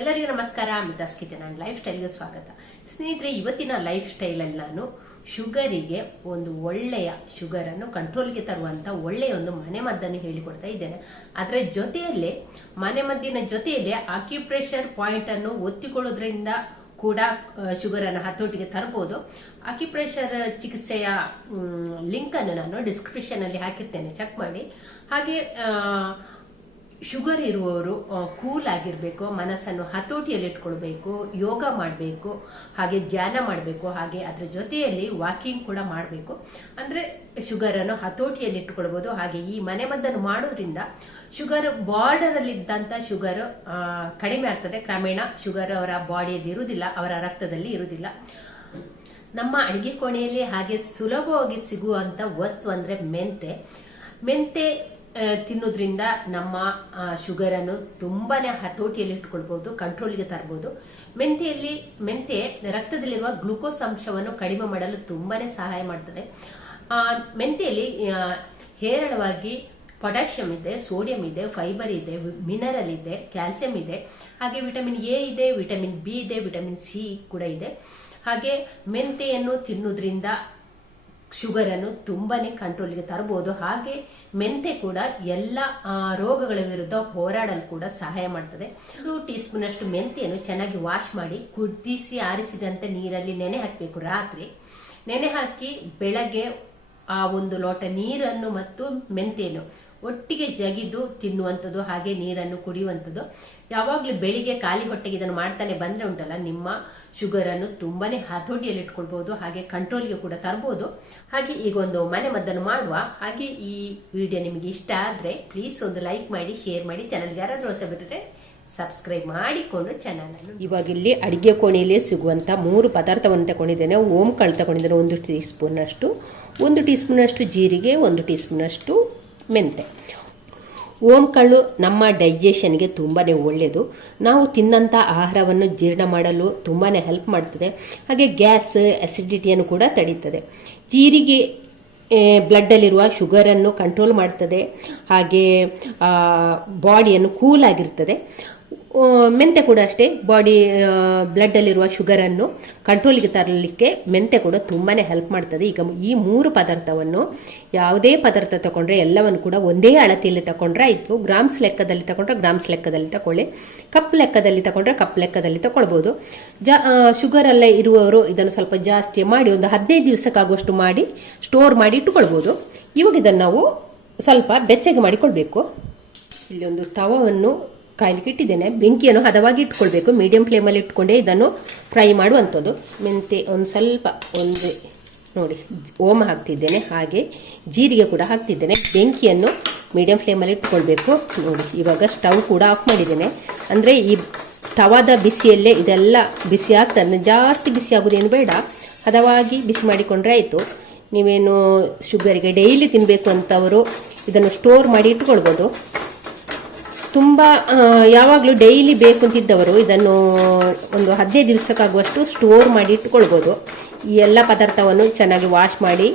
ಎಲ್ಲರಿಗೂ ನಮಸ್ಕಾರ, ಮಿತಾಸ್ kitchen and life ಸ್ಟೈಲ್ಗೆ ಸ್ವಾಗತ. ಸ್ನೇಹಿತರೆ, ಇವತ್ತಿನ ಲೈಫ್ ಸ್ಟೈಲಲ್ಲಿ ನಾನು ಶುಗರಿಗೆ ಒಂದು ಒಳ್ಳೆಯ ಶುಗರನ್ನು ಕಂಟ್ರೋಲ್ಗೆ ತರುವಂತ ಒಳ್ಳೆಯ ಒಂದು ಮನೆಮದ್ದನ್ನು ಹೇಳಿಕೊಡ್ತಾ ಇದ್ದೇನೆ. ಅದರ ಜೊತೆಯಲ್ಲೇ ಮನೆಮದ್ದಿನ ಜೊತೆಯಲ್ಲೇ ಆಕ್ಯುಪ್ರೆಷರ್ ಪಾಯಿಂಟ್ ಅನ್ನು ಒತ್ತಿಕೊಳ್ಳೋದ್ರಿಂದ ಕೂಡ ಶುಗರನ್ನು ಹತೋಟಿಗೆ ತರಬಹುದು ಅಕ್ಯುಪ್ರೆಷರ್ ಚಿಕಿತ್ಸೆಯ ಲಿಂಕ್ ಅನ್ನು ನಾನು ಡಿಸ್ಕ್ರಿಪ್ಷನ್ ಅಲ್ಲಿ ಹಾಕಿರ್ತೇನೆ ಚೆಕ್ ಮಾಡಿ. ಹಾಗೆ ಶುಗರ್ ಇರುವವರು ಕೂಲ್ ಆಗಿರಬೇಕು, ಮನಸ್ಸನ್ನು ಹತೋಟಿಯಲ್ಲಿ ಇಟ್ಕೊಳ್ಬೇಕು, ಯೋಗ ಮಾಡಬೇಕು, ಹಾಗೆ ಧ್ಯಾನ ಮಾಡಬೇಕು, ಹಾಗೆ ಅದರ ಜೊತೆಯಲ್ಲಿ ವಾಕಿಂಗ್ ಕೂಡ ಮಾಡಬೇಕು. ಅಂದ್ರೆ ಶುಗರ್ ಅನ್ನು ಹತೋಟಿಯಲ್ಲಿ ಇಟ್ಕೊಳ್ಬಹುದು ಹಾಗೆ ಈ ಮನೆಮದ್ದನ್ನು ಮಾಡೋದ್ರಿಂದ ಶುಗರ್ ಬಾರ್ಡರ್ ಅಲ್ಲಿ ಇದ್ದಂತ ಶುಗರ್ ಕಡಿಮೆ ಆಗ್ತದೆ. ಕ್ರಮೇಣ ಶುಗರ್ ಅವರ ಬಾಡಿಯಲ್ಲಿ ಇರುವುದಿಲ್ಲ, ಅವರ ರಕ್ತದಲ್ಲಿ ಇರುವುದಿಲ್ಲ. ನಮ್ಮ ಅಡಿಗೆ ಕೋಣೆಯಲ್ಲಿ ಹಾಗೆ ಸುಲಭವಾಗಿ ಸಿಗುವಂತ ವಸ್ತು ಅಂದ್ರೆ ಮೆಂತೆ. ಮೆಂತೆ ತಿನ್ನೋದ್ರಿಂದ ನಮ್ಮ ಶುಗರ್ ಅನ್ನು ತುಂಬಾನೇ ಹತೋಟಿಯಲ್ಲಿ ಇಟ್ಕೊಳ್ಬಹುದು ಕಂಟ್ರೋಲ್ಗೆ ತರಬಹುದು ಮೆಂತೆಯಲ್ಲಿ ಮೆಂತೆ ರಕ್ತದಲ್ಲಿರುವ ಗ್ಲುಕೋಸ್ ಅಂಶವನ್ನು ಕಡಿಮೆ ಮಾಡಲು ತುಂಬಾನೇ ಸಹಾಯ ಮಾಡ್ತದೆ. ಆ, ಮೆಂತೆಯಲ್ಲಿ ಹೇರಳವಾಗಿ ಪೊಟ್ಯಾಷಿಯಂ ಇದೆ ಸೋಡಿಯಂ ಇದೆ ಫೈಬರ್ ಇದೆ ಮಿನರಲ್ ಇದೆ ಕ್ಯಾಲ್ಸಿಯಂ ಇದೆ. ಹಾಗೆ ವಿಟಮಿನ್ ಎ ಇದೆ ವಿಟಮಿನ್ ಬಿ ಇದೆ ವಿಟಮಿನ್ ಸಿ ಕೂಡ ಇದೆ. ಹಾಗೆ ಮೆಂತೆಯನ್ನು ತಿನ್ನುವುದರಿಂದ ಶುಗರ್ ಅನ್ನು ತುಂಬಾನೇ ಕಂಟ್ರೋಲ್ಗೆ ತರಬಹುದು ಹಾಗೆ ಮೆಂತೆ ಕೂಡ ಎಲ್ಲ ರೋಗಗಳ ವಿರುದ್ಧ ಹೋರಾಡಲು ಕೂಡ ಸಹಾಯ ಮಾಡ್ತದೆ. ಒಂದು ಟೀ ಸ್ಪೂನ್ ಅಷ್ಟು ಮೆಂತೆಯನ್ನು ಚೆನ್ನಾಗಿ ವಾಶ್ ಮಾಡಿ ಕುದಿಸಿ ಆರಿಸಿದಂತೆ ನೀರಲ್ಲಿ ನೆನೆ ಹಾಕಬೇಕು ರಾತ್ರಿ. ನೆನೆ ಹಾಕಿ ಬೆಳಗ್ಗೆ, ಆ, ಒಂದು ಲೋಟ ನೀರನ್ನು ಮತ್ತು ಮೆಂತೆಯನ್ನು ಒಟ್ಟಿಗೆ ಜಗಿದು ತಿನ್ನುವಂಥದ್ದು ಹಾಗೆ ನೀರನ್ನು ಕುಡಿಯುವಂಥದ್ದು. ಯಾವಾಗಲೂ ಬೆಳಿಗ್ಗೆ ಖಾಲಿ ಹೊಟ್ಟೆಗೆ ಇದನ್ನು ಮಾಡ್ತಾನೆ ಬಂದರೆ ಉಂಟಲ್ಲ, ನಿಮ್ಮ ಶುಗರ್ ಅನ್ನು ತುಂಬಾನೇ ಹತೋಟಿಯಲ್ಲಿ ಇಟ್ಕೊಳ್ಬಹುದು ಹಾಗೆ ಕಂಟ್ರೋಲ್ಗೆ ಕೂಡ ತರಬಹುದು ಹಾಗೆ ಈಗ ಒಂದು ಮನೆ ಮದ್ದನ್ನು ಮಾಡುವ. ಹಾಗೆ ಈ ವಿಡಿಯೋ ನಿಮಗೆ ಇಷ್ಟ ಆದ್ರೆ ಪ್ಲೀಸ್ ಒಂದು ಲೈಕ್ ಮಾಡಿ ಶೇರ್ ಮಾಡಿ ಚಾನಲ್ಗೆ ಯಾರಾದರೂ ಹೊಸ ಬಿಟ್ಟರೆ ಸಬ್ಸ್ಕ್ರೈಬ್ ಮಾಡಿಕೊಂಡು ಚೆನ್ನಾಗಿ ಇವಾಗ ಇಲ್ಲಿ ಅಡಿಗೆ ಕೋಣೆಯಲ್ಲಿ ಸಿಗುವಂತ ಮೂರು ಪದಾರ್ಥವನ್ನು ತಗೊಂಡಿದ್ದೇನೆ. ಓಂ ಕಾಳು ತಗೊಂಡಿದ್ದೇನೆ, ಒಂದು ಟೀ ಸ್ಪೂನಷ್ಟು ಒಂದು ಟೀ ಸ್ಪೂನಷ್ಟು ಜೀರಿಗೆ, ಒಂದು ಟೀ ಸ್ಪೂನ್ ಅಷ್ಟು ಮೆಂತೆ. ಓಂ ಕಾಳು ನಮ್ಮ ಡೈಜೆಷನ್ಗೆ ತುಂಬಾ ಒಳ್ಳೆಯದು ನಾವು ತಿನ್ನಂಥ ಆಹಾರವನ್ನು ಜೀರ್ಣ ಮಾಡಲು ತುಂಬಾ ಹೆಲ್ಪ್ ಮಾಡ್ತದೆ. ಹಾಗೆ ಗ್ಯಾಸ್ ಅಸಿಡಿಟಿಯನ್ನು ಕೂಡ ತಡೀತದೆ. ಜೀರಿಗೆ ಬ್ಲಡ್ಡಲ್ಲಿರುವ ಶುಗರನ್ನು ಕಂಟ್ರೋಲ್ ಮಾಡ್ತದೆ. ಹಾಗೆ ಬಾಡಿಯನ್ನು ಕೂಲ್ ಆಗಿರ್ತದೆ. ಮೆಂತೆ ಕೂಡ ಅಷ್ಟೇ. ಬಾಡಿ ಬ್ಲಡ್ಡಲ್ಲಿರುವ ಶುಗರನ್ನು ಕಂಟ್ರೋಲ್ಗೆ ತರಲಿಕ್ಕೆ ಮೆಂತೆ ಕೂಡ ತುಂಬಾನೇ ಹೆಲ್ಪ್ ಮಾಡ್ತದೆ. ಈಗ ಈ ಮೂರು ಪದಾರ್ಥವನ್ನು ಯಾವುದೇ ಪದಾರ್ಥ ತಗೊಂಡ್ರೆ ಎಲ್ಲವನ್ನು ಕೂಡ ಒಂದೇ ಅಳತೆಯಲ್ಲಿ ತಗೊಂಡ್ರೆ ಆಯಿತು. ಗ್ರಾಮ್ಸ್ ಲೆಕ್ಕದಲ್ಲಿ ತಗೊಂಡ್ರೆ ಗ್ರಾಮ್ಸ್ ಲೆಕ್ಕದಲ್ಲಿ ತಗೊಳ್ಳಿ ಕಪ್ ಲೆಕ್ಕದಲ್ಲಿ ತಗೊಂಡ್ರೆ ಕಪ್ ಲೆಕ್ಕದಲ್ಲಿ ತಗೊಳ್ಬೋದು ಜಾ ಶುಗರ್ ಅಲ್ಲೇ ಇರುವವರು ಇದನ್ನು ಸ್ವಲ್ಪ ಜಾಸ್ತಿ ಮಾಡಿ ಒಂದು ಹದಿನೈದು ದಿವಸಕ್ಕಾಗುವಷ್ಟು ಮಾಡಿ ಸ್ಟೋರ್ ಮಾಡಿ ಇಟ್ಟುಕೊಳ್ಬೋದು. ಇವಾಗ ಇದನ್ನು ನಾವು ಸ್ವಲ್ಪ ಬೆಚ್ಚಗೆ ಮಾಡಿಕೊಳ್ಬೇಕು. ಇಲ್ಲಿ ಒಂದು ತವವನ್ನು ಕಾಯ್ಲಿಕ್ಕೆ ಇಟ್ಟಿದ್ದೇನೆ. ಬೆಂಕಿಯನ್ನು ಹದವಾಗಿ ಇಟ್ಕೊಳ್ಬೇಕು. ಮೀಡಿಯಂ ಫ್ಲೇಮಲ್ಲಿ ಇಟ್ಕೊಂಡೇ ಇದನ್ನು ಫ್ರೈ ಮಾಡುವಂಥದ್ದು. ಮೆಂತೆ ಒಂದು ಸ್ವಲ್ಪ ಒಂದು ನೋಡಿ, ಓಮ ಹಾಕ್ತಿದ್ದೇನೆ. ಹಾಗೆ ಜೀರಿಗೆ ಕೂಡ ಹಾಕ್ತಿದ್ದೇನೆ. ಬೆಂಕಿಯನ್ನು ಮೀಡಿಯಂ ಫ್ಲೇಮಲ್ಲಿ ಇಟ್ಕೊಳ್ಬೇಕು. ನೋಡಿ, ಇವಾಗ ಸ್ಟವ್ ಕೂಡ ಆಫ್ ಮಾಡಿದ್ದೇನೆ. ಅಂದರೆ ಈ ತವಾದ ಬಿಸಿಯಲ್ಲೇ ಇದೆಲ್ಲ ಬಿಸಿ ಆಗ್ತದೆ ಜಾಸ್ತಿ ಬಿಸಿ ಆಗೋದೇನು ಬೇಡ. ಹದವಾಗಿ ಬಿಸಿ ಮಾಡಿಕೊಂಡ್ರೆ ಆಯಿತು. ನೀವೇನು ಶುಗರಿಗೆ ಡೈಲಿ ತಿನ್ನಬೇಕು ಅಂತವರು ಇದನ್ನು ಸ್ಟೋರ್ ಮಾಡಿ ಇಟ್ಕೊಳ್ಬೋದು. ತುಂಬ ಯಾವಾಗಲೂ ಡೈಲಿ ಬೇಕು ಅಂತಿದ್ದವರು ಇದನ್ನು ಒಂದು ಹದಿನೈದು ದಿವಸಕ್ಕಾಗುವಷ್ಟು ಸ್ಟೋರ್ ಮಾಡಿ ಇಟ್ಕೊಳ್ಬೋದು. ಈ ಎಲ್ಲ ಪದಾರ್ಥವನ್ನು ಚೆನ್ನಾಗಿ ವಾಶ್ ಮಾಡಿ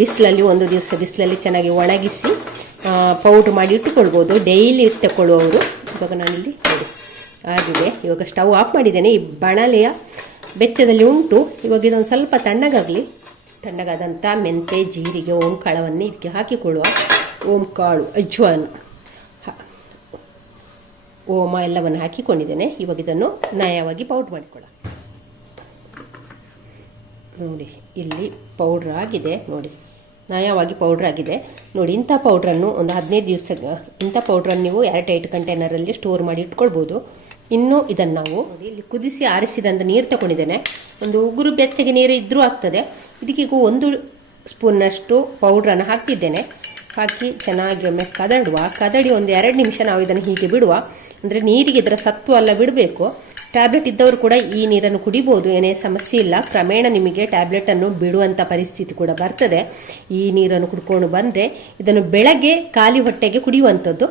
ಬಿಸಿಲಲ್ಲಿ ಒಂದು ದಿವಸ ಬಿಸಿಲಲ್ಲಿ ಚೆನ್ನಾಗಿ ಒಣಗಿಸಿ ಪೌಡ್ರ್ ಮಾಡಿ ಇಟ್ಟುಕೊಳ್ಬೋದು ಡೈಲಿ ತಗೊಳ್ಳುವವರು ಇವಾಗ ನಾನಿಲ್ಲಿ ನೋಡಿ, ಆಗಿದೆ. ಇವಾಗ ಸ್ಟವ್ ಆಫ್ ಮಾಡಿದ್ದೇನೆ. ಈ ಬಣಲೆಯ ಬೆಚ್ಚದಲ್ಲಿ ಉಂಟು. ಇವಾಗ ಇದೊಂದು ಸ್ವಲ್ಪ ತಣ್ಣಗಾಗಲಿ. ತಣ್ಣಗಾದಂಥ ಮೆಂತೆ, ಜೀರಿಗೆ, ಓಂಕಾಳವನ್ನು ಇದಕ್ಕೆ ಹಾಕಿಕೊಳ್ಳುವ. ಓಂಕಾಳು, ಅಜ್ವಾನ್. ಓಮ ಎಲ್ಲವನ್ನು ಹಾಕಿಕೊಂಡಿದ್ದೇನೆ. ಇವಾಗ ಇದನ್ನು ನಯವಾಗಿ ಪೌಡ್ರ್ ಮಾಡಿಕೊಳ್ಳ ನೋಡಿ, ಇಲ್ಲಿ ಪೌಡ್ರ್ ಆಗಿದೆ, ನೋಡಿ. ನಯವಾಗಿ ಪೌಡ್ರ್ ಆಗಿದೆ. ನೋಡಿ, ಇಂಥ ಪೌಡ್ರನ್ನು ಒಂದು ಹದಿನೈದು ದಿವಸ, ಇಂಥ ಪೌಡ್ರನ್ನು ನೀವು ಎರಡು ಟೈಟ್ ಕಂಟೈನರಲ್ಲಿ ಸ್ಟೋರ್ ಮಾಡಿ ಇಟ್ಕೊಳ್ಬೋದು. ಇನ್ನು ಇದನ್ನು ನಾವು ಇಲ್ಲಿ ಕುದಿಸಿ ಆರಿಸಿದಂಥ ನೀರು ತಗೊಂಡಿದ್ದೇನೆ. ಒಂದು ಉಗುರು ಬೆಚ್ಚಗೆ ನೀರು ಇದ್ದರೂ ಆಗ್ತದೆ. ಇದಕ್ಕೀಗ ಒಂದು ಸ್ಪೂನ್ನಷ್ಟು ಪೌಡ್ರನ್ನು ಹಾಕ್ತಿದ್ದೇನೆ. ಹಾಕಿ ಚೆನ್ನಾಗಿ ಒಮ್ಮೆ ಕದಡುವ. ಕದಡಿ ಒಂದು ಎರಡು ನಿಮಿಷ ನಾವು ಇದನ್ನು ಹೀಗೆ ಬಿಡುವ. ಅಂದರೆ ನೀರಿಗೆ ಇದರ ಸತ್ವ ಅಲ್ಲ, ಬಿಡಬೇಕು. ಟ್ಯಾಬ್ಲೆಟ್ ಇದ್ದವರು ಕೂಡ ಈ ನೀರನ್ನು ಕುಡಿಬೋದು, ಏನೇ ಸಮಸ್ಯೆ ಇಲ್ಲ. ಕ್ರಮೇಣ ನಿಮಗೆ ಟ್ಯಾಬ್ಲೆಟನ್ನು ಬಿಡುವಂಥ ಪರಿಸ್ಥಿತಿ ಕೂಡ ಬರ್ತದೆ. ಈ ನೀರನ್ನು ಕುಡ್ಕೊಂಡು ಬಂದರೆ ಇದನ್ನು ಬೆಳಗ್ಗೆ ಖಾಲಿ ಹೊಟ್ಟೆಗೆ ಕುಡಿಯುವಂಥದ್ದು.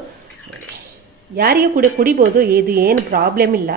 ಯಾರಿಗೂ ಕೂಡ ಕುಡಿಬೋದು, ಇದು ಏನು ಪ್ರಾಬ್ಲಮ್ ಇಲ್ಲ.